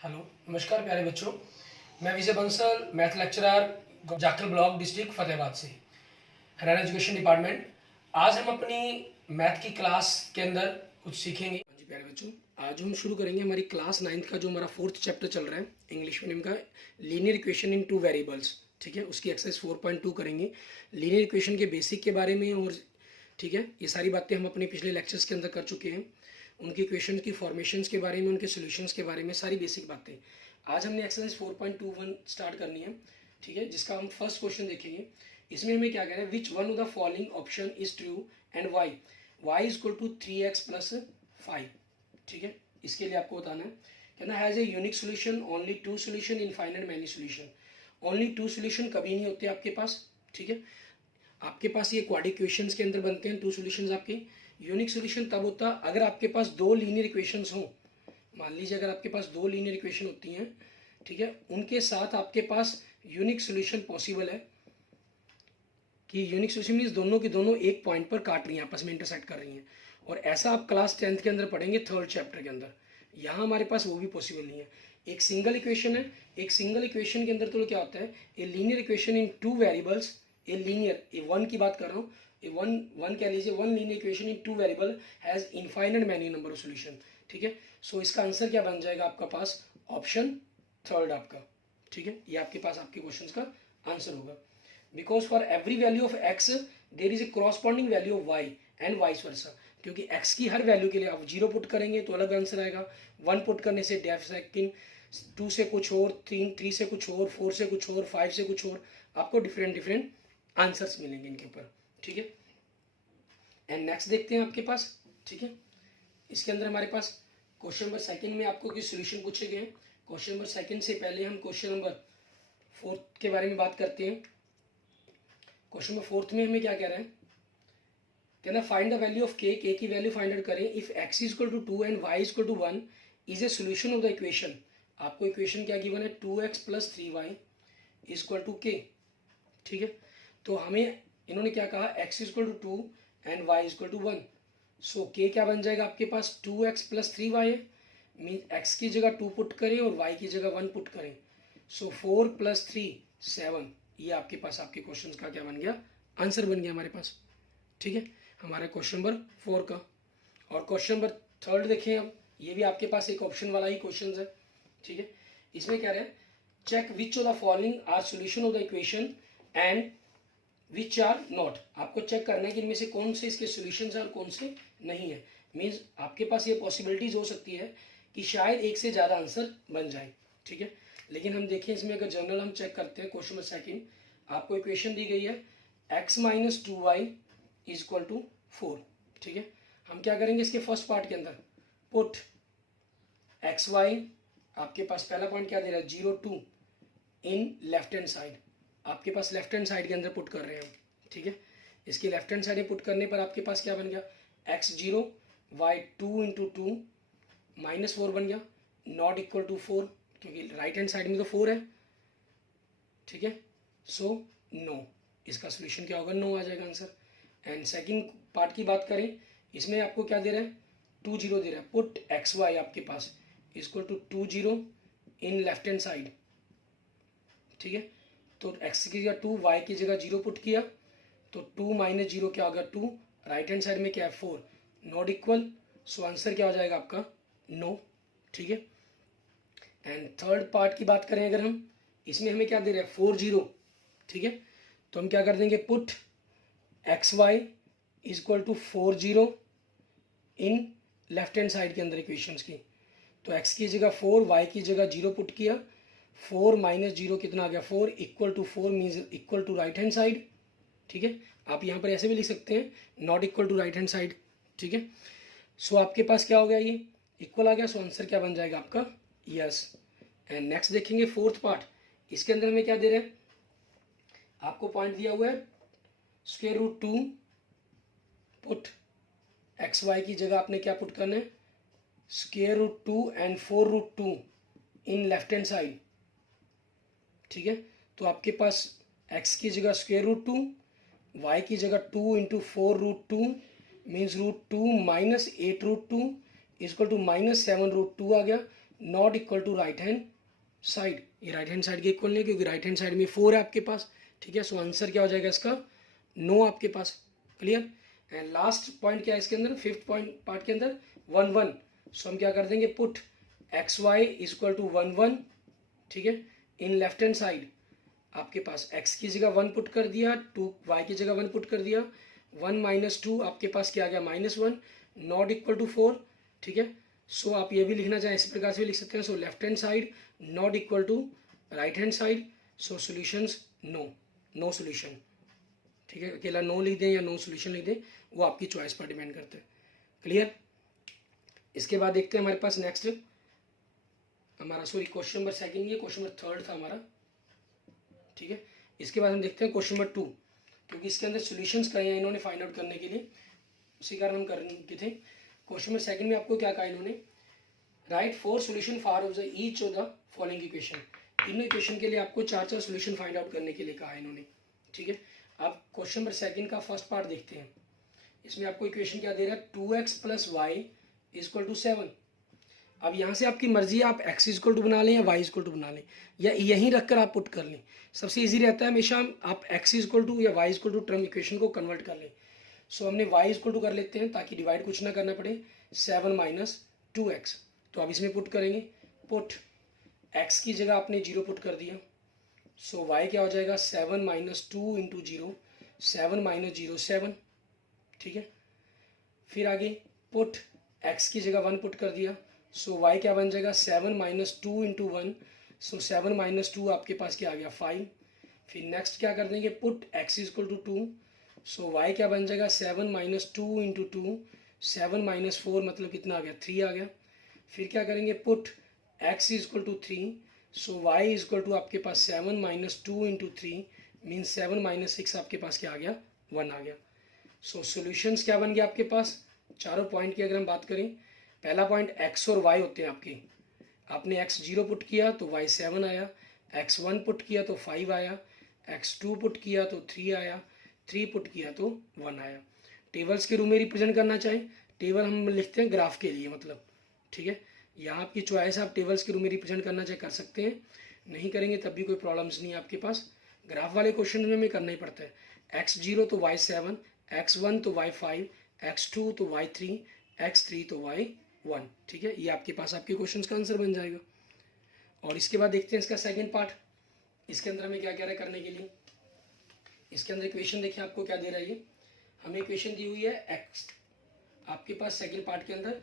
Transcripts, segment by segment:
Hello, नमस्कार प्यारे बच्चों। मैं Vijay Bansal, math lecturer, Jakhal block, district Fatehabad से, हरियाणा एजुकेशन डिपार्टमेंट। आज हम अपनी मैथ की क्लास के अंदर कुछ सीखेंगे। हाँ जी प्यारे बच्चों, आज हम शुरू करेंगे हमारी क्लास 9th का जो हमारा 4th चैप्टर चल रहा है इंग्लिश मीडियम का, linear equation in two variables. ठीक है, उसकी एक्सरसाइज 4.2 करेंगे लीनियर इक्वेशन के बेसिक के बारे में। और ठीक है, ये सारी बातें हम अपने पिछले लेक्चर्स के अंदर कर चुके हैं। उनकी इक्वेशन की फॉर्मेशंस के बारे में, उनके सॉल्यूशंस के बारे में, सारी बेसिक बातें आज हमने एक्सरसाइज 4.21 स्टार्ट करनी है। ठीक है, जिसका हम फर्स्ट क्वेश्चन देखेंगे। इसमें हमें क्या कह रहा है, which one of the following option is true and Y. Y is equal to 3x plus 5। ठीक है, इसके लिए आपको बताना है, कहना has a unique solution, only two solution, infinite many solution. Only two solution कभी नहीं होते आपके पास। ठीक है, आपके पास ये क्वाड्रेटिक इक्वेशंस के अंदर बनते हैं टू सॉल्यूशंस आपके। यूनिक सॉल्यूशन तब होता अगर आपके पास दो लीनियर इक्वेशंस हों। मान लीजिए अगर आपके पास दो लीनियर इक्वेशन होती हैं, ठीक है, उनके साथ आपके पास यूनिक सॉल्यूशन पॉसिबल है। कि यूनिक सॉल्यूशन मीन्स दोनों की दोनों एक पॉइंट पर काट रही हैं, आपस में इंटरसेक्ट कर रही हैं। और ऐसा आप क्लास 10th के अंदर पढ़ेंगे 3rd चैप्टर के अंदर। यहाँ हमारे पास वो भी पॉसिबल नहीं है। एक सिंगल इक्वेशन है, एक सिंगल इक्वेशन के अंदर तो क्या होता है, a linear equation in two variables. A linear, A one की बात कर रहा हूँ, ए वन वन कह लीजिए, one linear equation in two variable has infinite many number of solution. ठीक है, सो इसका आंसर क्या बन जाएगा आपका पास, ऑप्शन 3rd आपका। ठीक है, ये आपके पास आपके क्वेश्चन का आंसर होगा। Because for every value of X there is a corresponding value of Y and vice versa. क्योंकि एक्स की हर वैल्यू के लिए आप 0 पुट करेंगे तो अलग आंसर आएगा, 1 पुट करने से डेफ सेकंड, 2 से कुछ और, 3 से कुछ और, 4 से कुछ और, 5 से कुछ और, आपको डिफरेंट डिफरेंट आंसर्स मिलेंगे इनके ऊपर। ठीक है, एंड नेक्स्ट देखते हैं आपके पास। ठीक है, इसके अंदर हमारे पास क्वेश्चन नंबर 2 में आपको कुछ सोल्यूशन पूछे गए हैं। क्वेश्चन नंबर 2 से पहले हम क्वेश्चन नंबर 4 के बारे में बात करते हैं। क्वेश्चन नंबर 4 में हमें क्या कह रहा है, कहना find the value of K की वैल्यू फाइंड आउट करें if x is equal to 2 and y is equal to 1 is a solution of the equation. आपको इक्वेशन क्या गिवन है, 2x plus 3y is equal to के। ठीक है, तो हमें इन्होंने क्या कहा, x is equal to 2 and y is equal to 1। So K क्या बन जाएगा आपके पास, 2x प्लस 3y है, मीन x की जगह 2 पुट करें और y की जगह 1 पुट करें। सो 4 प्लस 3 7, ये आपके पास आपके क्वेश्चन का क्या बन गया, आंसर बन गया हमारे पास। ठीक है, हमारा क्वेश्चन नंबर 4 का। और क्वेश्चन नंबर 3 देखें अब, ये भी आपके पास एक ऑप्शन वाला ही क्वेश्चन है। ठीक है, इसमें क्या रहे, check which of the following are solution of the equation and which are not. आपको चेक करना है कि इनमें से कौन से इसके सोल्यूशन है और कौन से नहीं है। मीन्स आपके पास ये पॉसिबिलिटीज हो सकती है कि शायद एक से ज़्यादा आंसर बन जाए। ठीक है, लेकिन हम देखें इसमें अगर जनरल हम चेक करते हैं, क्वेश्चन नंबर 2 आपको इक्वेशन दी गई है x minus 2y is equal to 4। ठीक है, हम क्या करेंगे इसके फर्स्ट पार्ट के अंदर, पुट एक्स वाई, आपके पास पहला पॉइंट क्या दे रहा है, 0 2 इन लेफ्ट हैंड साइड। आपके पास लेफ्ट हैंड साइड के अंदर पुट कर रहे हैं हम। ठीक है, इसके लेफ्ट हैंड साइड में पुट करने पर आपके पास क्या बन गया, x0 y2 इंटू 2 माइनस 4 बन गया, नॉट इक्वल टू 4, क्योंकि राइट हैंड साइड में तो 4 है। ठीक है, सो नो, इसका सोल्यूशन क्या होगा, नो आ जाएगा आंसर। एंड सेकंड पार्ट की बात करें, इसमें आपको क्या दे रहा है, 2 0 दे रहा है, पुट एक्स वाई आपके पास equal to 2 0 in left hand side. ठीक है, तो x की जगह 2, y की जगह 0 पुट किया, तो 2 माइनस 0 क्या होगा 2, राइट हैंड साइड में क्या है 4, नॉट इक्वल, सो आंसर क्या हो जाएगा आपका, नो। ठीक है, एंड थर्ड पार्ट की बात करें अगर हम, इसमें हमें क्या दे रहा है 4 0। ठीक है, तो हम क्या कर देंगे, put X Y is equal to 4 0 in left hand side के अंदर इक्वेशंस की। तो x की जगह 4, y की जगह 0 पुट किया, 4 माइनस 0 कितना आ गया 4, equal to 4 means equal to right hand side. ठीक है, आप यहाँ पर ऐसे भी लिख सकते हैं, not equal to right hand side. ठीक है, सो आपके पास क्या हो गया, ये इक्वल आ गया, सो आंसर क्या बन जाएगा आपका, यस। एंड नेक्स्ट देखेंगे फोर्थ पार्ट, इसके अंदर हमें क्या दे रहे हैं, आपको पॉइंट दिया हुआ है square root 2, put X Y की जगह आपने क्या पुट करना है, square root 2 and 4 root 2 in left hand side. ठीक है, तो आपके पास x की जगह स्क्वायर रूट 2, y की जगह 2 into 4 root 2 means root 2 minus 8 root 2 equal to minus 7 root 2 आ गया। Not equal to right hand side. ये राइट हैंड साइड के इक्वल नहीं, क्योंकि राइट हैंड साइड में 4 है आपके पास, ठीक है। सो आंसर क्या हो जाएगा इसका, नो आपके पास। क्लियर। एंड लास्ट पॉइंट क्या है इसके अंदर, फिफ्थ पॉइंट पार्ट के अंदर 1 1। सो हम क्या कर देंगे, put X Y is equal to 1 1, ठीक है। इन लेफ्ट हैंड साइड आपके पास x की जगह 1 पुट कर दिया, 2 y की जगह 1 पुट कर दिया, 1 माइनस 2 आपके पास क्या आ गया, -1, नॉट इक्वल टू 4, ठीक है। सो आप ये भी लिखना चाहें इसी प्रकार से भी लिख सकते हैं। So left hand side not equal to right hand side. So solutions no, no solution, ठीक है। अकेला नो लिख दें या नो सॉल्यूशन लिख दें, वो आपकी चॉइस पर डिपेंड करते हैं। क्लियर। इसके बाद देखते हैं हमारे पास नेक्स्ट हमारा, सॉरी क्वेश्चन नंबर सेकंड, ये क्वेश्चन नंबर थर्ड था हमारा, ठीक है। इसके बाद हम देखते हैं क्वेश्चन नंबर 2, क्योंकि इसके अंदर सॉल्यूशंस कहे हैं इन्होंने फाइंड आउट करने के लिए, उसी कारण हम करने थे। क्वेश्चन नंबर सेकंड में आपको क्या कहा इन्होंने, right 4 solution for of the each of the following equation. In equation के लिए आपको 4 सॉल्यूशन फाइंड आउट करने के लिए कहा है इन्होंने, ठीक है। अब क्वेश्चन नंबर सेकंड का फर्स्ट पार्ट देखते हैं। इसमें आपको इक्वेशन क्या दे रहा है, 2x + y = 7। अब यहाँ से आपकी मर्जी है, आप x इक्वल टू बना लें या y इक्वल टू बना लें, या यहीं रखकर आप पुट कर लें। सबसे इजी रहता है हमेशा आप x इक्वल टू या y equal to term equation को कन्वर्ट कर लें। सो हमने y इक्वल टू कर लेते हैं ताकि डिवाइड कुछ ना करना पड़े, 7 - 2x। तो अब इसमें पुट करेंगे, पुट x की जगह आपने 0 पुट कर दिया। सो y क्या हो जाएगा, 7 - 2 × 0, 7 - 0 7, ठीक है। फिर आगे पुट x की जगह 1 पुट कर दिया। सो y क्या बन जाएगा, 7 - 2 × 1, सो 7 - 2 आपके पास क्या आ गया, 5। फिर नेक्स्ट क्या कर देंगे, पुट x = 2, सो y क्या बन जाएगा, 7 - 2 × 2, 7 - 4 मतलब कितना आ गया, 3 आ गया। फिर क्या करेंगे, पुट x = 3, सो y = आपके पास 7 - 2 × 3 मीन्स 7 - 6 आपके पास क्या आ गया, 1 आ गया। सो सॉल्यूशंस क्या बन गया आपके पास, चारों पॉइंट की अगर हम बात करें, पहला पॉइंट x और y होते हैं आपके, आपने x 0 पुट किया तो y 7 आया, x 1 पुट किया तो 5 आया, x 2 पुट किया तो 3 आया, 3 पुट किया तो 1 आया। टेबल्स के रूप में रिप्रेजेंट करना चाहें, टेबल हम लिखते हैं ग्राफ के लिए, मतलब, ठीक है। यहाँ आपकी चॉइस, आप टेबल्स के रूप में रिप्रेजेंट करना चाहे कर सकते हैं, नहीं करेंगे तब भी कोई प्रॉब्लम्स नहीं है आपके पास। ग्राफ वाले क्वेश्चन में हमें करना ही पड़ता है, x 0 तो y 7, x 1 तो y 5, x 2 तो y 3, x 3 तो y 1, ठीक है। ये आपके पास आपके क्वेश्चन का आंसर बन जाएगा। और इसके बाद देखते हैं इसका सेकंड पार्ट, इसके अंदर हमें क्या कह रहा है करने के लिए। इसके अंदर इक्वेशन देखिए आपको क्या दे रहा है, ये हमें इक्वेशन दी हुई है x, आपके पास सेकंड पार्ट के अंदर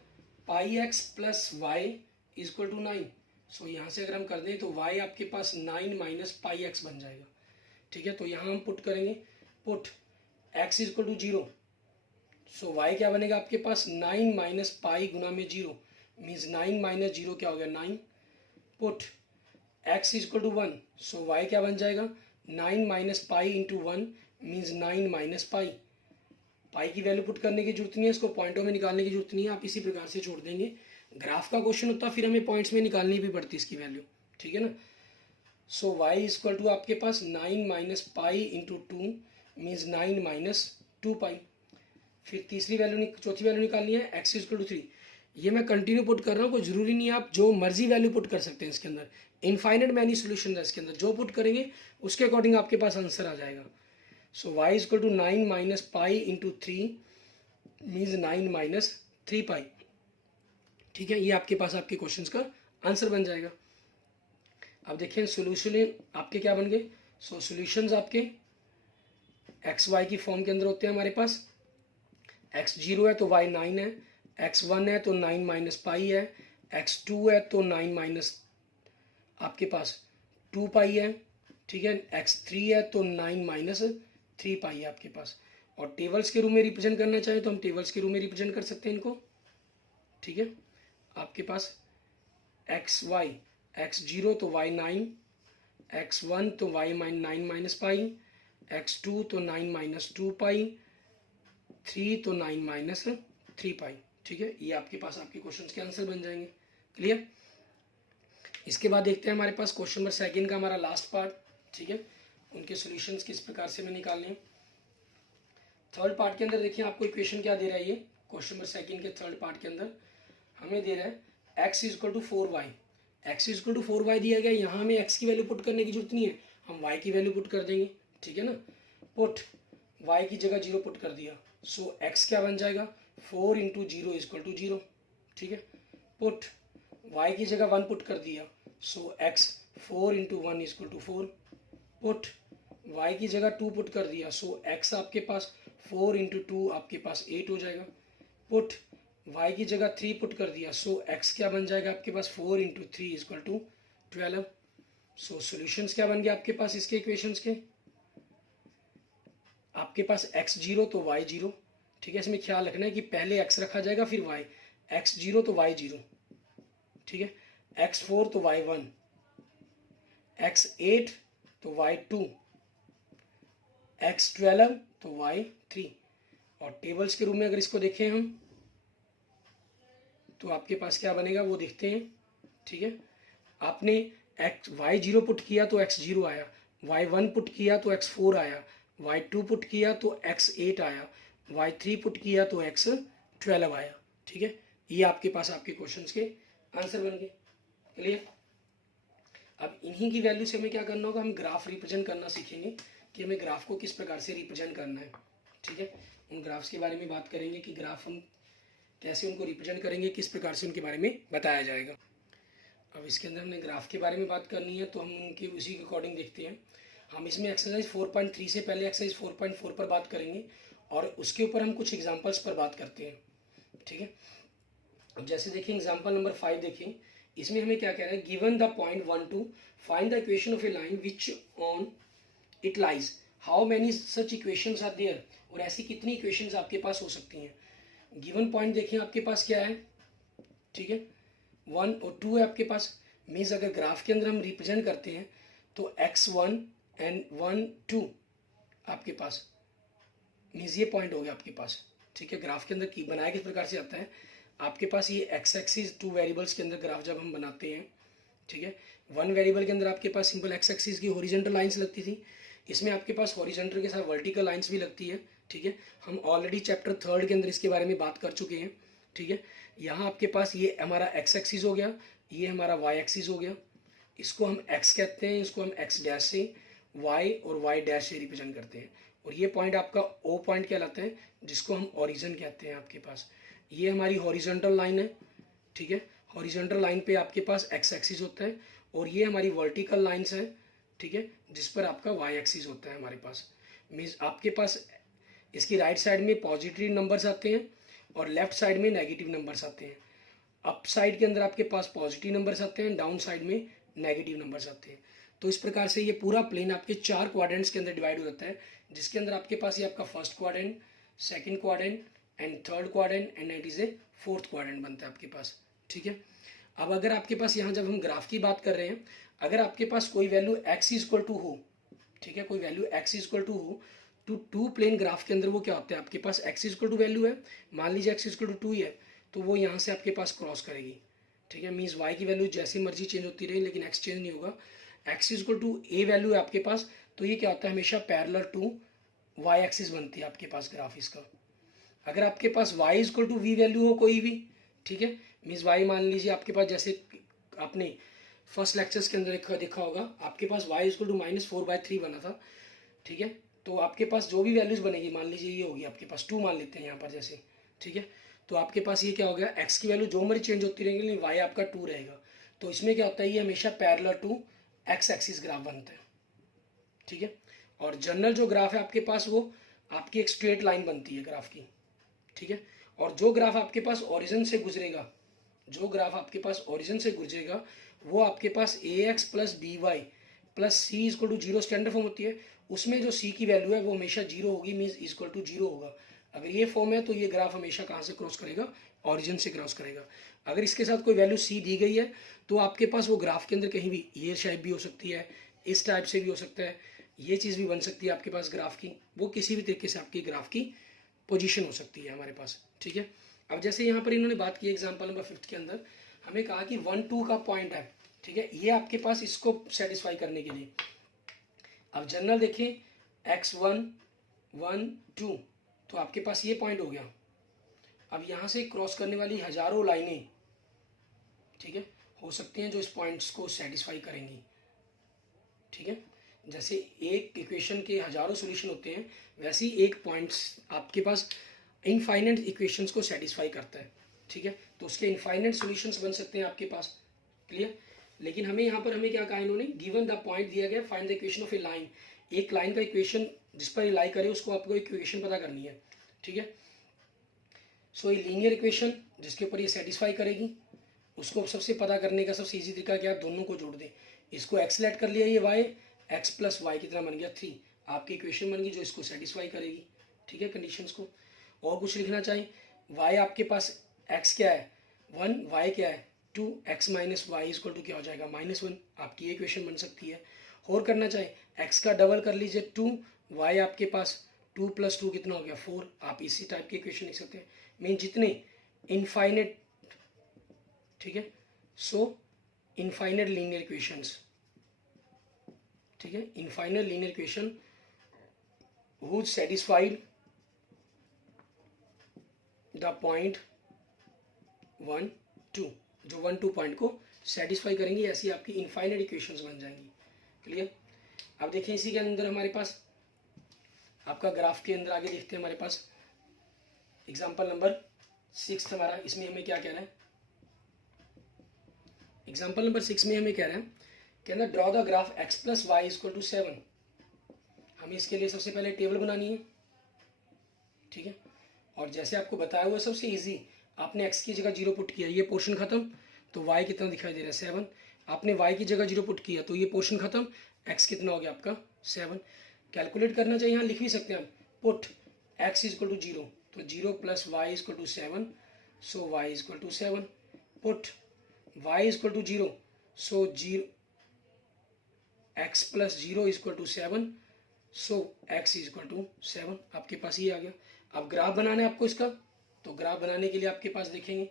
πx + y = 9। सो यहाँ से अगर हम कर दें तो y आपके पास 9 - πx बन जाएगा, ठीक है। तो यहाँ हम पुट करेंगे, पुट x = 0, सो y क्या बनेगा आपके पास, 9 - पाई गुना में 0 मीन्स 9 - 0 क्या हो गया, 9। पुट x = 1, सो y क्या बन जाएगा, 9 - पाई × 1 मीन्स 9 - पाई। पाई की वैल्यू पुट करने की जरूरत नहीं है, इसको पॉइंटों में निकालने की जरूरत नहीं है, आप इसी प्रकार से छोड़ देंगे। ग्राफ का क्वेश्चन होता फिर हमें पॉइंट्स में निकालनी भी पड़ती इसकी वैल्यू, ठीक है ना। सो y = आपके पास 9 - पाई × 2 मीन्स 9 - 2 पाई। फिर तीसरी वैल्यू, चौथी वैल्यू निकालनी है, x = 3। ये मैं कंटिन्यू पुट कर रहा हूँ, कोई जरूरी नहीं है, आप जो मर्जी वैल्यू पुट कर सकते हैं इसके अंदर। इनफाइनाइट मैनी सोल्यूशन है इसके अंदर, जो पुट करेंगे उसके अकॉर्डिंग आपके पास आंसर आ जाएगा। सो y = 9 - पाई × 3 मीन्स 9 - 3 पाई, ठीक है। ये आपके पास आपके क्वेश्चन का आंसर बन जाएगा। अब देखिए सोल्यूशन आपके क्या बन गए। सो सॉल्यूशंस आपके एक्स वाई की फॉर्म के अंदर होते हैं हमारे पास, x 0 है तो y 9 है, x 1 है तो 9 - पाई है, x 2 है तो 9 - आपके पास 2 पाई है, ठीक है। x 3 है तो 9 - 3 पाई है आपके पास। और टेबल्स के रूप में रिप्रेजेंट करना चाहें तो हम टेबल्स के रूप में रिप्रेजेंट कर सकते हैं इनको, ठीक है। आपके पास एक्स वाई, x 0 तो y 9, x 1 तो y 9 - पाई, x 2 तो 9 - 2 पाई, 3 तो 9 - 3 पाई, ठीक है। ये आपके पास आपके क्वेश्चंस के आंसर बन जाएंगे। क्लियर। इसके बाद देखते हैं हमारे पास क्वेश्चन नंबर सेकंड का हमारा लास्ट पार्ट, ठीक है। उनके सॉल्यूशंस किस प्रकार से हमें निकालने हैं। थर्ड पार्ट के अंदर देखिए आपको इक्वेशन क्या दे रहा है, ये क्वेश्चन नंबर सेकंड के थर्ड पार्ट के अंदर हमें दे रहा है x is equal to 4y, x is equal to 4y दिया गया, यहाँ हमें x की वैल्यू पुट करने की जरूरत नहीं है, हम y की वैल्यू पुट कर देंगे, ठीक है ना। पुट y की जगह 0 पुट कर दिया, सो x क्या बन जाएगा, 4 इंटू 0 इज इक्वल टू 0, ठीक है। पुट y की जगह 1 पुट कर दिया, so x 4 into 1 is equal to 4। Put y की जगह 2 पुट कर दिया, सो x आपके पास 4 इंटू 2 आपके पास 8 हो जाएगा। पुट y की जगह 3 पुट कर दिया, सो x क्या बन जाएगा आपके पास, 4 into 3 is equal to 12। So solutions क्या बन गया आपके पास इसके इक्वेशंस के, आपके पास x 0 तो y 0, ठीक है। इसमें ख्याल रखना है कि पहले x रखा जाएगा फिर y, x 0 तो y 0, ठीक है। x 4 तो y 1, x 8 तो y 2, x 12 तो y 3। और टेबल्स के रूप में अगर इसको देखें हम तो आपके पास क्या बनेगा वो देखते हैं, ठीक है। आपने x y 0 पुट किया तो x 0 आया, y 1 पुट किया तो x 4 आया, y 2 पुट किया तो x 8 आया, y 3 पुट किया तो x 12 आया, ठीक है। ये आपके पास आपके क्वेश्चंस के आंसर बन गए। क्लियर। अब इन्हीं की वैल्यू से हमें क्या करना होगा, हम ग्राफ रिप्रेजेंट करना सीखेंगे कि हमें ग्राफ को किस प्रकार से रिप्रेजेंट करना है, ठीक है। उन ग्राफ्स के बारे में बात करेंगे कि ग्राफ हम कैसे उनको रिप्रेजेंट करेंगे, किस प्रकार से उनके बारे में बताया जाएगा। अब इसके अंदर हमने ग्राफ के बारे में बात करनी है तो हम उनके उसी के अकॉर्डिंग देखते हैं। हम इसमें एक्सरसाइज 4.3 से पहले एक्सरसाइज 4.4 पर बात करेंगे और उसके ऊपर हम कुछ एग्जांपल्स पर बात करते हैं, ठीक है। अब जैसे देखें एग्जांपल नंबर 5 देखें, इसमें हमें क्या कह रहा है, given the point 1 2 find the equation of a line which on it lies, how many such equations are there, और ऐसी कितनी इक्वेशंस आपके पास हो सकती हैं। गिवन पॉइंट देखें आपके पास क्या है, ठीक है, 1 और 2 है आपके पास। मीन्स अगर ग्राफ के अंदर हम रिप्रेजेंट करते हैं तो x1 एंड 1 2 आपके पास, मीन्स ये पॉइंट हो गया आपके पास, ठीक है। ग्राफ के अंदर की बनाया किस प्रकार से आता है, आपके पास ये x एक्सिस 2 वेरिएबल्स के अंदर ग्राफ जब हम बनाते हैं, ठीक है। 1 वेरिएबल के अंदर आपके पास सिंपल x एक्सिस की हॉरिजॉन्टल लाइंस लगती थी, इसमें आपके पास हॉरिजॉन्टल के साथ वर्टिकल लाइंस भी लगती है, ठीक है। हम ऑलरेडी चैप्टर 3 के अंदर इसके बारे में बात कर चुके हैं, ठीक है। यहाँ आपके पास ये हमारा x एक्सिस हो गया, ये हमारा y एक्सिस हो गया, इसको हम x कहते हैं, इसको हम x डैश से y और y डैश से रिप्रेजेंट करते हैं। और ये पॉइंट आपका O पॉइंट कहलाता है जिसको हम ओरिजिन कहते हैं आपके पास। ये हमारी हॉरिजॉन्टल लाइन है, ठीक है। हॉरिजॉन्टल लाइन पे आपके पास x एक्सिस होता है और ये हमारी वर्टिकल लाइंस है, ठीक है, जिस पर आपका y एक्सिस होता है हमारे पास। मीन्स आपके पास इसकी राइट साइड में पॉजिटिव नंबर्स आते हैं और लेफ्ट साइड में नेगेटिव नंबर्स आते हैं। अप साइड के अंदर आपके पास पॉजिटिव नंबर्स आते हैं, डाउन साइड में नेगेटिव नंबर्स आते हैं। तो इस प्रकार से ये पूरा प्लेन आपके 4 क्वाड्रेंट्स के अंदर डिवाइड हो जाता है, जिसके अंदर आपके पास ये आपका first quadrant, second quadrant and third quadrant and it is a fourth quadrant बनता है आपके पास, ठीक है। अब अगर आपके पास यहाँ जब हम ग्राफ की बात कर रहे हैं, अगर आपके पास कोई value x is equal to हो, ठीक है, कोई value x is equal to हो तो 2 प्लेन ग्राफ के अंदर वो क्या होता है, आपके पास x is equal to value है, मान लीजिए x इज इक्वल टू 2 ही है, तो वो यहाँ से आपके पास क्रॉस करेगी, ठीक है। मीन्स y की वैल्यू जैसी मर्जी चेंज होती रही लेकिन x चेंज नहीं होगा। x is equal to a value है आपके पास, तो ये क्या होता है, हमेशा पैरेलल टू y एक्सिस बनती है आपके पास ग्राफ इसका। अगर आपके पास y is equal to v value हो कोई भी, ठीक है, मीन्स y मान लीजिए आपके पास, जैसे आपने फर्स्ट लेक्चर्स के अंदर देखा होगा, आपके पास y इज इक्वल टू -4/3 बना था, ठीक है। तो आपके पास जो भी वैल्यूज बनेगी, मान लीजिए ये होगी आपके पास 2 मान लेते हैं यहाँ पर जैसे, ठीक है। तो आपके पास ये क्या हो गया, x की वैल्यू जो मर्जी चेंज होती रहेगी लेकिन y आपका 2 रहेगा। तो इसमें क्या होता है, ये हमेशा parallel to x axis graph बनता है, ठीक है। और जनरल जो ग्राफ है आपके पास वो आपकी एक स्ट्रेट लाइन बनती है ग्राफ की, ठीक है। और जो ग्राफ आपके पास ओरिजिन से गुजरेगा, जो ग्राफ आपके पास ओरिजिन से गुजरेगा वो आपके पास ax plus B Y plus C is equal to 0 standard form होती है, उसमें जो c की वैल्यू है वो हमेशा 0 होगी, मीन्स इज इक्वल टू 0 होगा। अगर ये फॉर्म है तो ये ग्राफ हमेशा कहाँ से क्रॉस करेगा, ओरिजिन से क्रॉस करेगा। अगर इसके साथ कोई वैल्यू c दी गई है तो आपके पास वो ग्राफ के अंदर कहीं भी ये शेप भी हो सकती है, इस टाइप से भी हो सकता है, ये चीज़ भी बन सकती है आपके पास ग्राफ की, वो किसी भी तरीके से आपकी ग्राफ की पोजीशन हो सकती है हमारे पास, ठीक है। अब जैसे यहाँ पर इन्होंने बात की एग्जांपल नंबर 5 के अंदर, हमें कहा कि 1 2 का पॉइंट है, ठीक है, ये आपके पास इसको सेटिस्फाई करने के लिए। अब जनरल देखें x1 1 2, तो आपके पास ये पॉइंट हो गया। अब यहाँ से क्रॉस करने वाली हजारों लाइनें ठीक है, हो सकती हैं जो इस पॉइंट्स को सेटिस्फाई करेंगी। ठीक है, जैसे एक इक्वेशन के हजारों सॉल्यूशन होते हैं, वैसे ही एक पॉइंट्स आपके पास इनफाइनाइट इक्वेशंस को सेटिस्फाई करता है। ठीक है, तो उसके इनफाइनाइट सॉल्यूशंस बन सकते हैं आपके पास। क्लियर? लेकिन हमें यहाँ पर हमें क्या कहा इन्होंने, गिवन द पॉइंट दिया गया, find the equation of a line. एक लाइन का इक्वेशन जिस पर लाई करे उसको आपको इक्वेशन पता करनी है। ठीक है, सो ये लीनियर इक्वेशन जिसके ऊपर ये सेटिस्फाई करेगी, उसको सबसे पता करने का सबसे इजी तरीका क्या है, दोनों को जोड़ दें। इसको एक्स लेट कर लिया, ये वाई, एक्स प्लस वाई कितना बन गया 3, आपकी इक्वेशन बन गई जो इसको सेटिस्फाई करेगी। ठीक है, कंडीशंस को और कुछ लिखना चाहिए, वाई आपके पास एक्स क्या है 1, वाई क्या है 2, X minus Y equal to क्या हो जाएगा -1, आपकी ये इक्वेशन बन सकती है। और करना चाहिए एक्स का डबल कर लीजिए 2, वाई आपके पास 2 + 2 कितना हो गया 4, आप इसी टाइप की इक्वेशन लिख सकते हैं। मीन जितने इनफाइनेट, ठीक है, सो इनफाइनेट लीनियर इक्वेशंस, ठीक है, infinite linear equation whose satisfied the point 1, 2, जो 1, 2 पॉइंट को सेटिस्फाई करेंगी, ऐसी आपकी इनफाइनेट इक्वेशंस बन जाएंगी। क्लियर? अब देखिए इसी के अंदर हमारे पास आपका ग्राफ के अंदर आगे देखते हैं, हमारे पास एग्जांपल नंबर 6 हमारा, इसमें हमें क्या कह रहा है, एग्जांपल नंबर 6 में हमें कह रहा है, कहना draw the graph x + y = 7। हमें इसके लिए सबसे पहले टेबल बनानी है। ठीक है, और जैसे आपको बताया हुआ सबसे इजी, आपने x की जगह 0 पुट किया, ये पोर्शन खत्म, तो y कितना दिखाई दे रहा है 7। आपने y की जगह 0 पुट किया तो ये पोर्शन खत्म, x कितना हो गया आपका 7। कैलकुलेट करना चाहिए, यहाँ लिख भी सकते हैं हम, पुट x = 0, तो 0 + y = 7, सो y = 7। पुट y = 0, सो 0 x + 0 = 7, सो x = 7। आपके पास ये आ गया। अब ग्राफ बनाना है आपको इसका, तो ग्राफ बनाने के लिए आपके पास देखेंगे,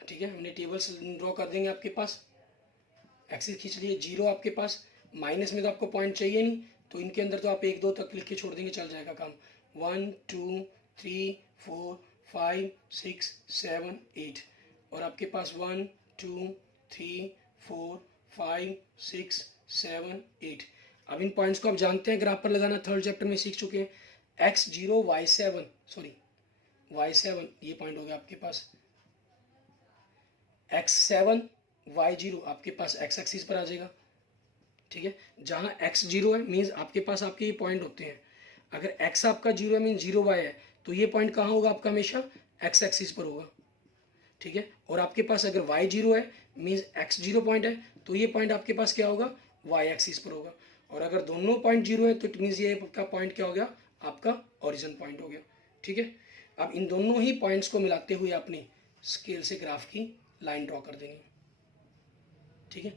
ठीक है, हमने टेबल्स ड्रॉ कर देंगे आपके पास। एक्सिस खींच लिए, 0 आपके पास, माइनस में तो आपको पॉइंट चाहिए नहीं, तो इनके अंदर तो आप 1, 2 तक लिख के छोड़ देंगे, चल जाएगा काम। 1, 2, 3, 4, 5, 6, 7, 8, और आपके पास 1, 2, 3, 4, 5, 6, 7, 8। अब इन पॉइंट्स को आप जानते हैं ग्राफ पर लगाना, थर्ड चैप्टर में सीख चुके हैं। x0 y7, सॉरी y7 ये पॉइंट हो गया आपके पास, x7 y0 आपके पास x एक्सिस पर आ जाएगा। ठीक है, जहाँ x0 है मीन्स आपके पास आपके ये पॉइंट होते हैं। अगर x आपका 0 है मीन्स 0 y है, तो ये पॉइंट कहाँ होगा आपका, हमेशा x एक्सिस पर होगा। ठीक है, और आपके पास अगर y0 है मीन्स x0 पॉइंट है, तो ये पॉइंट आपके पास क्या होगा, y एक्सिस पर होगा। और अगर दोनों पॉइंट 0 है तो इट मीन्स ये का पॉइंट क्या हो गया, आपका ओरिजिन पॉइंट हो गया। ठीक है, अब इन दोनों ही पॉइंट्स को मिलाते हुए आपने स्केल से ग्राफ की लाइन ड्रॉ कर देंगे। ठीक है,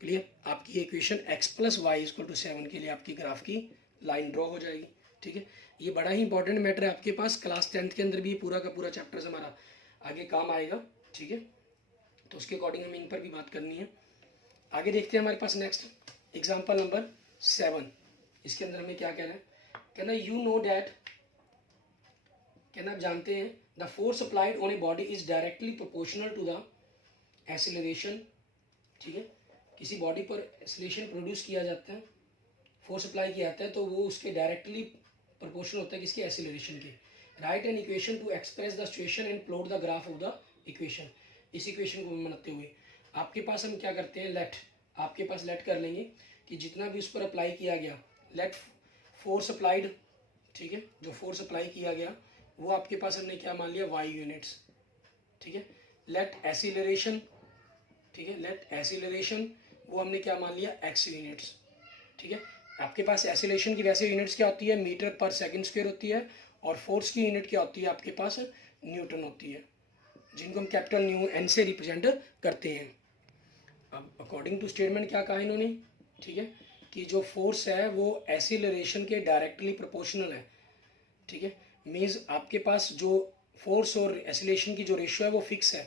क्लियर? आपकी इक्वेशन x + y = 7 के लिए आपकी ग्राफ की लाइन ड्रॉ हो जाएगी। ठीक है, ये बड़ा ही इंपॉर्टेंट मैटर है आपके पास, क्लास 10th के अंदर भी पूरा का पूरा चैप्टर हमारा आगे काम आएगा। ठीक है, तो उसके अकॉर्डिंग हमें इन पर भी बात करनी है। आगे देखते हैं हमारे पास नेक्स्ट एग्जाम्पल नंबर 7। इसके अंदर हमें क्या कह रहा है, कहना यू नो डैट, कहना आप जानते हैं, the force applied on a body is directly proportional to the acceleration. ठीक है, किसी बॉडी पर एक्सीलरेशन प्रोड्यूस किया जाता है, फोर्स अप्लाई किया जाता है, तो वो उसके डायरेक्टली प्रोपोर्शनल होता है किसके, एक्सीलरेशन के। Right an equation two express the situation and plot the graph of the equation. इस इक्वेशन को बनाते हुए आपके पास हम क्या करते हैं, लेट, आपके पास लेट कर लेंगे कि जितना भी उस पर अप्लाई किया गया, लेट फोर्स अप्लाइड, ठीक है, जो फोर्स अप्लाई किया गया वो आपके पास हमने क्या मान लिया, y यूनिट्स। ठीक है, लेट एक्सीलरेशन, ठीक है, लेट एक्सीलरेशन वो हमने क्या मान लिया, x यूनिट्स। ठीक है, आपके पास एक्सीलरेशन की वैसे यूनिट्स क्या होती है, मीटर/सेकंड स्क्वायर होती है, और फोर्स की यूनिट क्या होती है आपके पास, न्यूटन होती है, जिनको हम कैपिटल न्यू n से रिप्रेजेंट करते हैं। अब अकॉर्डिंग टू स्टेटमेंट क्या कहा इन्होंने, ठीक है, कि जो फोर्स है वो एक्सीलरेशन के डायरेक्टली प्रोपोर्शनल है। ठीक है, मीन्स आपके पास जो फोर्स और एक्सीलरेशन की जो रेशियो है वो फिक्स है,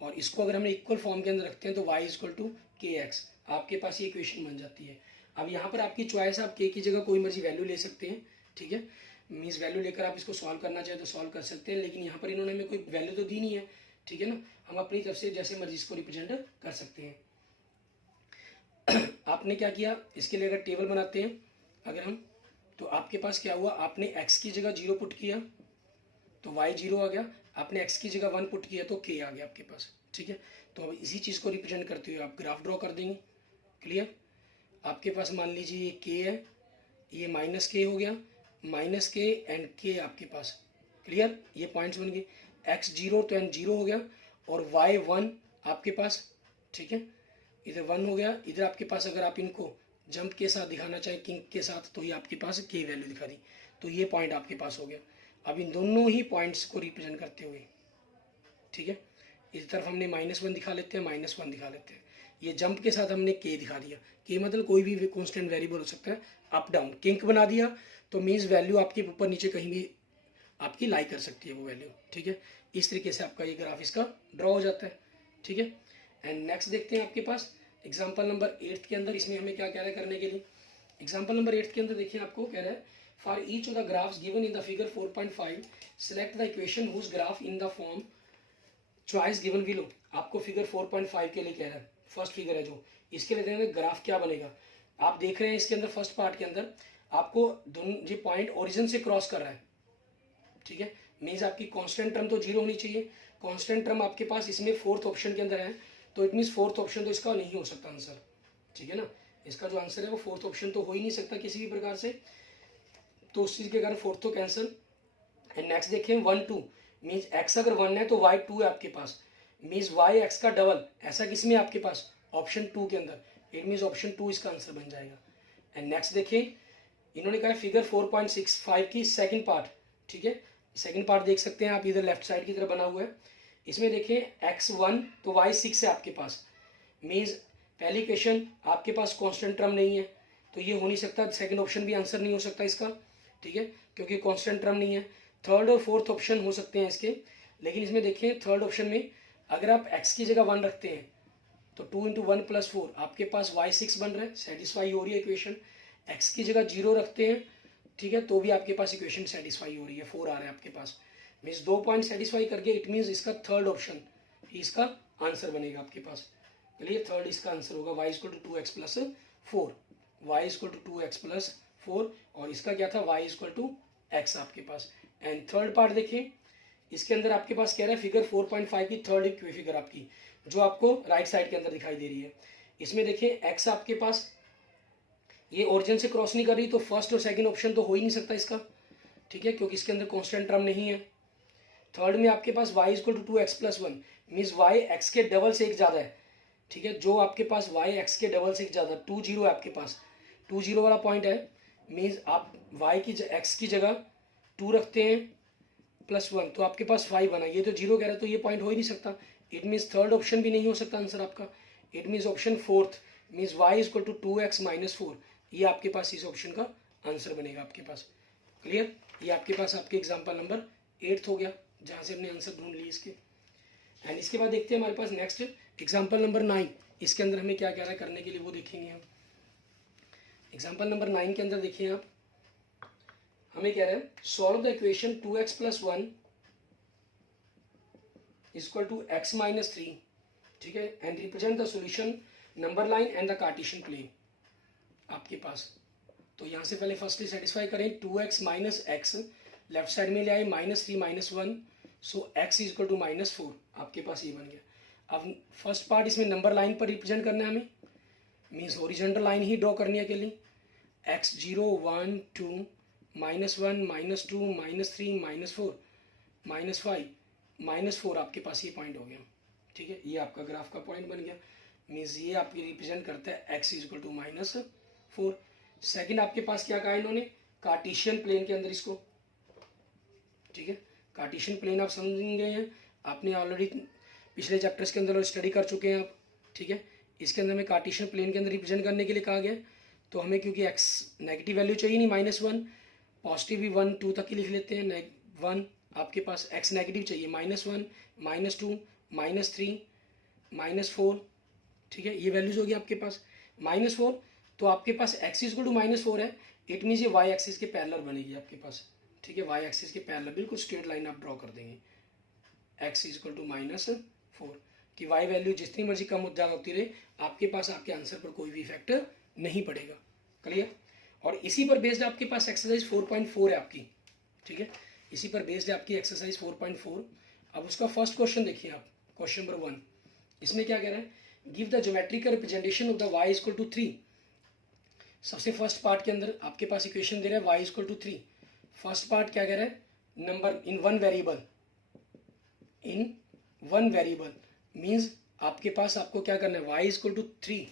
और इसको अगर हमने इक्वल फॉर्म के अंदर रखते हैं तो y = kx, आपके पास ये इक्वेशन बन जाती है। अब यहाँ पर आपकी चॉइस है, आप k की जगह कोई मर्जी वैल्यू ले सकते हैं। ठीक है, मीन्स वैल्यू लेकर आप इसको सॉल्व करना चाहे तो सॉल्व कर सकते हैं, लेकिन यहाँ पर इन्होंने हमें कोई वैल्यू तो दी नहीं है, ठीक है ना। हम अपनी तरफ से जैसे मर्जी इसको रिप्रेजेंट कर सकते हैं। आपने क्या किया, इसके लिए अगर टेबल बनाते हैं अगर हम, तो आपके पास क्या हुआ, आपने x की जगह 0 पुट किया तो y 0 आ गया, आपने x की जगह 1 पुट किया तो k आ गया आपके पास। ठीक है, तो अब इसी चीज़ को रिप्रेजेंट करते हुए आप ग्राफ ड्रॉ कर देंगे। क्लियर, आपके पास मान लीजिए ये k है, ये माइनस k हो गया, माइनस k एंड k आपके पास। क्लियर, ये पॉइंट्स बन गए, x 0 तो n 0 हो गया और y 1 आपके पास। ठीक है, इधर 1 हो गया, इधर आपके पास अगर आप इनको जंप के साथ दिखाना चाहे किंग के साथ तो ये आपके पास k वैल्यू दिखा दी, तो ये पॉइंट आपके पास हो गया। अब इन दोनों ही पॉइंट्स को रिप्रेजेंट करते हुए, ठीक है, इस तरफ हमने -1 दिखा लेते हैं, -1 दिखा लेते हैं, ये जंप के साथ हमने k दिखा दिया। k मतलब कोई भी कॉन्स्टेंट वेरिएबल हो सकता है, अप डाउन। किंक बना दिया तो मीन्स वैल्यू आपके ऊपर नीचे कहीं भी आपकी लाई कर सकती है वो वैल्यू। ठीक है, इस तरीके से आपका ये ग्राफ इसका ड्रॉ हो जाता है। ठीक है, एंड नेक्स्ट देखते हैं आपके पास एग्जाम्पल नंबर 8 के अंदर, इसमें हमें क्या कह रहा है करने के लिए। एग्जाम्पल नंबर 8 के अंदर देखिए, आपको कह रहा है for each of the graphs given in the figure 4.5 select the equation whose graph in the form choice given below. आपको फिगर 4.5 के लिए कह रहा है, फर्स्ट फिगर है जो, इसके लिए देखेंगे ग्राफ क्या बनेगा। आप देख रहे हैं इसके अंदर फर्स्ट पार्ट के अंदर आपको दोनों ये पॉइंट ओरिजिन से क्रॉस कर रहा है। ठीक है, मीन्स आपकी कांस्टेंट टर्म तो 0 होनी चाहिए, कांस्टेंट टर्म आपके पास इसमें फोर्थ ऑप्शन के अंदर है, तो इट मीन्स फोर्थ ऑप्शन तो इसका नहीं हो सकता आंसर। ठीक है ना, इसका जो आंसर है वो फोर्थ ऑप्शन तो हो ही नहीं सकता किसी भी प्रकार से, तो उस चीज़ के कारण फोर्थ तो कैंसिल। एंड नेक्स्ट देखें 1 2 मीन्स x अगर 1 है तो y 2 है आपके पास, मीन्स y x का डबल, ऐसा किसमें आपके पास ऑप्शन 2 के अंदर, इट मीन्स ऑप्शन 2 इसका आंसर बन जाएगा। एंड नेक्स्ट देखें, इन्होंने कहा फिगर 4.65 की सेकंड पार्ट। ठीक है, सेकंड पार्ट देख सकते हैं आप, इधर लेफ्ट साइड की तरफ बना हुआ है। इसमें देखें x 1 तो y 6 है आपके पास, मीन्स पहली क्वेश्चन आपके पास कांस्टेंट टर्म नहीं है तो ये हो नहीं सकता, सेकंड ऑप्शन भी आंसर नहीं हो सकता इसका। ठीक है, क्योंकि कांस्टेंट टर्म नहीं है। थर्ड और फोर्थ ऑप्शन हो सकते हैं इसके, लेकिन इसमें देखें थर्ड ऑप्शन में अगर आप x की जगह 1 रखते हैं तो 2 × 1 + 4 आपके पास y 6 बन रहा है, सेटिस्फाई हो रही है इक्वेशन। x की जगह 0 रखते हैं, ठीक है, तो भी आपके पास इक्वेशन सेटिस्फाई हो रही है, 4 आ रहा है आपके पास, मीन्स 2 पॉइंट सेटिस्फाई करके इट मीन्स इसका थर्ड ऑप्शन इसका आंसर बनेगा आपके पास। चलिए, थर्ड इसका आंसर होगा y = 2x + 4, y = 2x + 4, और इसका क्या था y = x आपके पास। एंड थर्ड पार्ट देखें, इसके अंदर आपके पास कह रहा है फिगर 4.5 की थर्ड फिगर आपकी जो आपको राइट साइड के अंदर दिखाई दे रही है। इसमें देखिए x आपके पास ये ओरिजिन से क्रॉस नहीं कर रही, तो फर्स्ट और सेकंड ऑप्शन तो हो ही नहीं सकता इसका। ठीक है, क्योंकि इसके अंदर कांस्टेंट टर्म नहीं है। थर्ड में आपके पास y = 2x + 1 means y x के डबल से एक ज़्यादा है। ठीक है, जो आपके पास y x के डबल से एक ज़्यादा 2 0 है आपके पास, 2 0 वाला पॉइंट है, मीन्स आप y की x की जगह 2 रखते हैं +1 तो आपके पास 5 बना, ये तो 0 कह रहा है तो ये पॉइंट हो ही नहीं सकता, इट मीन्स थर्ड ऑप्शन भी नहीं हो सकता आंसर आपका, it means option fourth means y = 2x - 4, ये आपके पास इस ऑप्शन का आंसर बनेगा आपके पास। क्लियर, ये आपके पास आपके एग्जाम्पल नंबर 8 हो गया जहाँ से हमने आंसर ढूंढ ली इसके। एंड इसके बाद देखते हैं हमारे पास नेक्स्ट एग्जाम्पल नंबर 9, इसके अंदर हमें क्या कह रहा है करने के लिए वो देखेंगे हम। एग्जाम्पल नंबर 9 के अंदर देखिए आप, हमें कह रहा है solve the equation 2x + 1 = x - 3। ठीक है, and represent the solution number line and the Cartesian plane आपके पास। तो यहाँ से पहले फर्स्टली सेटिस्फाई करें, 2x - x लेफ्ट साइड में ले आए, -3 - 1, सो x = -4 आपके पास ये बन गया। अब फर्स्ट पार्ट इसमें नंबर लाइन पर रिप्रेजेंट करना है हमें, मीन्स हॉरिजॉन्टल लाइन ही ड्रॉ करनी है अकेली, x 0 1 2 -1 -2 -3 -4 -5 -4 आपके पास ये पॉइंट हो गया। ठीक है, ये आपका ग्राफ का पॉइंट बन गया, मीन्स ये आपकी रिप्रेजेंट करता है x = -4। सेकंड आपके पास क्या कहा इन्होंने, कार्टेशियन प्लेन के अंदर इसको। ठीक है, कार्टेशियन प्लेन आप समझेंगे हैं, आपने ऑलरेडी पिछले चैप्टर्स के अंदर स्टडी कर चुके हैं आप। ठीक है, इसके अंदर हमें कार्टेशियन प्लेन के अंदर रिप्रेजेंट करने के लिए कहा गया, तो हमें क्योंकि x नेगेटिव वैल्यू चाहिए नहीं, -1 पॉजिटिव भी 1 2 तक ही लिख लेते हैं, 1 आपके पास x नेगेटिव चाहिए, -1 -2 -3 -4। ठीक है, ये वैल्यूज होगी आपके पास, -4 तो आपके पास x = -4 है, इट मीन्स ये y एक्सिस के पैरेलल बनेगी आपके पास। ठीक है, y एक्सिस के पैरेलल बिल्कुल स्ट्रेट लाइन आप ड्रॉ कर देंगे, x इज इक्वल टू -4 कि y वैल्यू जितनी मर्जी कम ज़्यादा होती रहे, आपके पास आपके आंसर पर कोई भी इफेक्ट नहीं पड़ेगा। क्लियर? और इसी पर बेस्ड आपके पास एक्सरसाइज 4.4 है आपकी, ठीक है, इसी पर बेस्ड है आपकी एक्सरसाइज 4.4। अब उसका फर्स्ट क्वेश्चन देखिए आप, क्वेश्चन नंबर 1। इसमें क्या कह रहा है, give the geometrical representation of the y equal to 3। सबसे फर्स्ट पार्ट के अंदर आपके पास इक्वेशन दे रहा है y equal to 3। First part क्या कह रहा है, number in one variable, in one variable means आपके पास आपको क्या करना है, y equal to 3,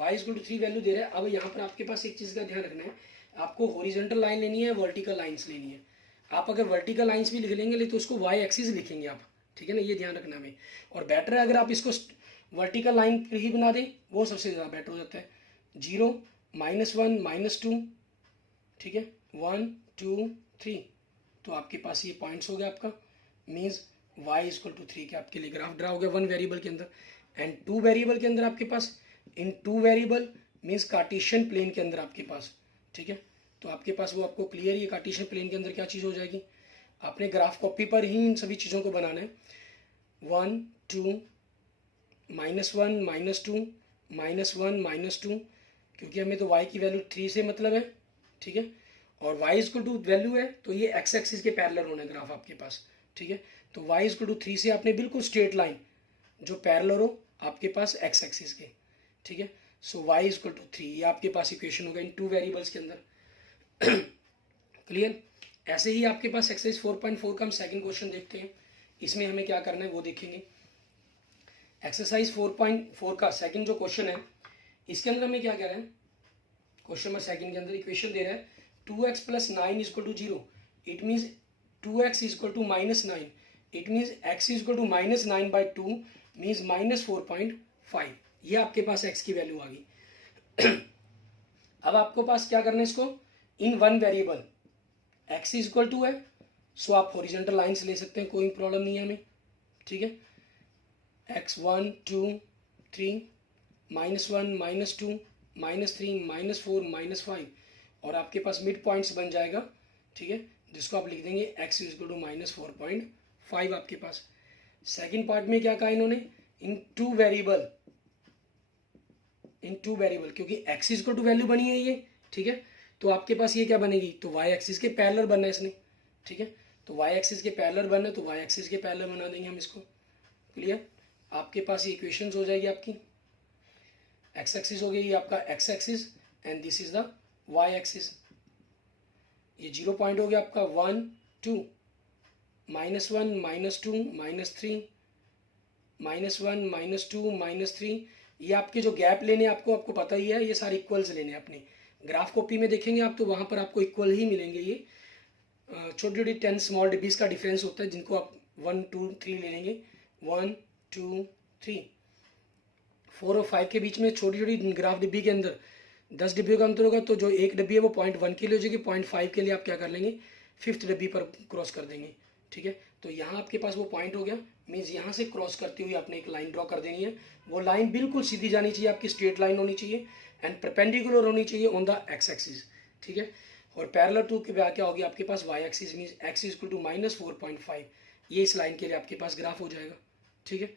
y equal to 3 value दे रहा है। अब यहाँ पर आपके पास एक चीज़ का ध्यान रखना है, आपको हॉरिजॉन्टल लाइन लेनी है, वर्टिकल लाइंस लेनी है। आप अगर वर्टिकल लाइंस भी लिख लेंगे तो उसको y एक्सिस लिखेंगे आप, ठीक है ना, ये ध्यान रखना हमें। और बेटर है अगर आप इसको वर्टिकल लाइन ही बना दें, वो सबसे ज़्यादा बेटर हो जाता है। 0 -1 -2, ठीक है, 1 2 3, तो आपके पास ये पॉइंट्स हो गया आपका, मीन्स y इक्वल टू 3 के आपके लिए ग्राफ ड्रा हो गया 1 वेरिएबल के अंदर। एंड 2 वेरिएबल के अंदर आपके पास, इन 2 वेरिएबल मीन्स कार्टेशियन प्लेन के अंदर आपके पास, ठीक है, तो आपके पास वो आपको क्लियर, ये कार्टेशियन प्लेन के अंदर क्या चीज़ हो जाएगी, आपने ग्राफ कॉपी पर ही इन सभी चीज़ों को बनाना है। 1 2 -1 -2 -1 -2, क्योंकि हमें तो y की वैल्यू 3 से मतलब है, ठीक है, और y इक्वल टू वैल्यू है तो ये x एक्सिस के पैरेलल होना है ग्राफ आपके पास, ठीक है। तो y इक्वल टू 3 से आपने बिल्कुल स्ट्रेट लाइन जो पैरेलल हो आपके पास x एक्सिस के, ठीक है। सो y इक्वल टू 3, ये आपके पास इक्वेशन होगा इन 2 वेरिएबल्स के अंदर। क्लियर? ऐसे ही आपके पास एक्सरसाइज 4.4 का हम सेकंड क्वेश्चन देखते हैं। इसमें हमें क्या करना है वो देखेंगे। एक्सरसाइज 4.4 का सेकंड जो क्वेश्चन है, इसके अंदर हमें क्या कह रहा है, क्वेश्चन नंबर सेकंड के अंदर इक्वेशन दे रहा है 2x + 9 equal to 0। It means 2x equal to -9, it means x equal to -9/2 means -4.5। ये आपके पास x की वैल्यू आ गई। अब आपको पास क्या करना है, इसको in one variable x equal to है, सो आप हॉरिजॉन्टल लाइंस ले सकते हैं, कोई प्रॉब्लम नहीं है हमें, ठीक है। x 1 2 3 -1 -2 -3 -4 -5, और आपके पास मिड पॉइंट्स बन जाएगा, ठीक है, जिसको आप लिख देंगे x इक्वल टू -4.5 आपके पास। सेकंड पार्ट में क्या कहा इन्होंने, इन टू वेरिएबल, क्योंकि x इक्वल टू वैल्यू बनी है ये, ठीक है, तो आपके पास ये क्या बनेगी, तो y एक्सिस के पैरेलल बनना है इसने, ठीक है, तो y एक्सिस के पैरेलल बनना है तो y एक्सिस के पैरेलल बना देंगे हम इसको। क्लियर? आपके पास ये इक्वेशंस हो जाएगी आपकी, x एक्सिस हो गई ये आपका x axis and this is the y axis. ये 0 पॉइंट हो गया आपका 1 2 -1 -2 -3 -1 -2 -3। ये आपके जो गैप लेने आपको पता ही है, ये सारे इक्वल्स लेने अपने ग्राफ कॉपी में देखेंगे आप तो वहाँ पर आपको इक्वल ही मिलेंगे। ये छोटी छोटी 10 स्मॉल डिब्बीज का डिफरेंस होता है, जिनको आप 1 2 3 ले लेंगे, 1 2 3 4 और 5 के बीच में छोटी छोटी ग्राफ डिब्बी के अंदर 10 डिब्बियों का अंतर होगा, तो जो एक डिब्बी है वो 0.1 के लिए हो जाएगी, 0.5 के लिए आप क्या कर लेंगे, 5th डिब्बी पर क्रॉस कर देंगे, ठीक है। तो यहाँ आपके पास वो पॉइंट हो गया, मीन्स यहाँ से क्रॉस करते हुए आपने एक लाइन ड्रॉ कर देनी है। वो लाइन बिल्कुल सीधी जानी चाहिए, आपकी स्ट्रेट लाइन होनी चाहिए एंड परपेंडिकुलर होनी चाहिए ऑन द x एक्सिस, ठीक है। और पैरेलल टू के क्या होगी आपके पास y axis, means x equal to -4.5, ये इस लाइन के लिए आपके पास ग्राफ हो जाएगा, ठीक है।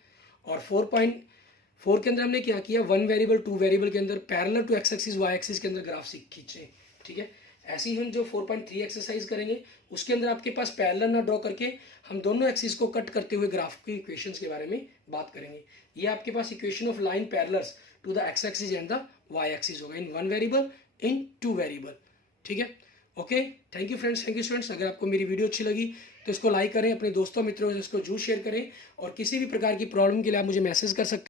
और 4.4 के अंदर हमने क्या किया, 1 वेरिएबल 2 वेरिएबल के अंदर parallel to x axis y axis के अंदर ग्राफ खींचे, ठीक है। ऐसे ही हम जो 4.3 एक्सरसाइज करेंगे उसके अंदर आपके पास पैरेलल ना ड्रॉ करके हम दोनों एक्सिस को कट करते हुए ग्राफ की इक्वेशंस के बारे में बात करेंगे। ये आपके पास equation of line parallels to the x axis and the y axis होगा इन 1 वेरिएबल इन 2 वेरिएबल, ठीक है। Okay, thank you friends, thank you students. अगर आपको मेरी वीडियो अच्छी लगी तो इसको लाइक करें, अपने दोस्तों मित्रों से इसको जरूर शेयर करें, और किसी भी प्रकार की प्रॉब्लम के लिए आप मुझे मैसेज कर सकते हैं।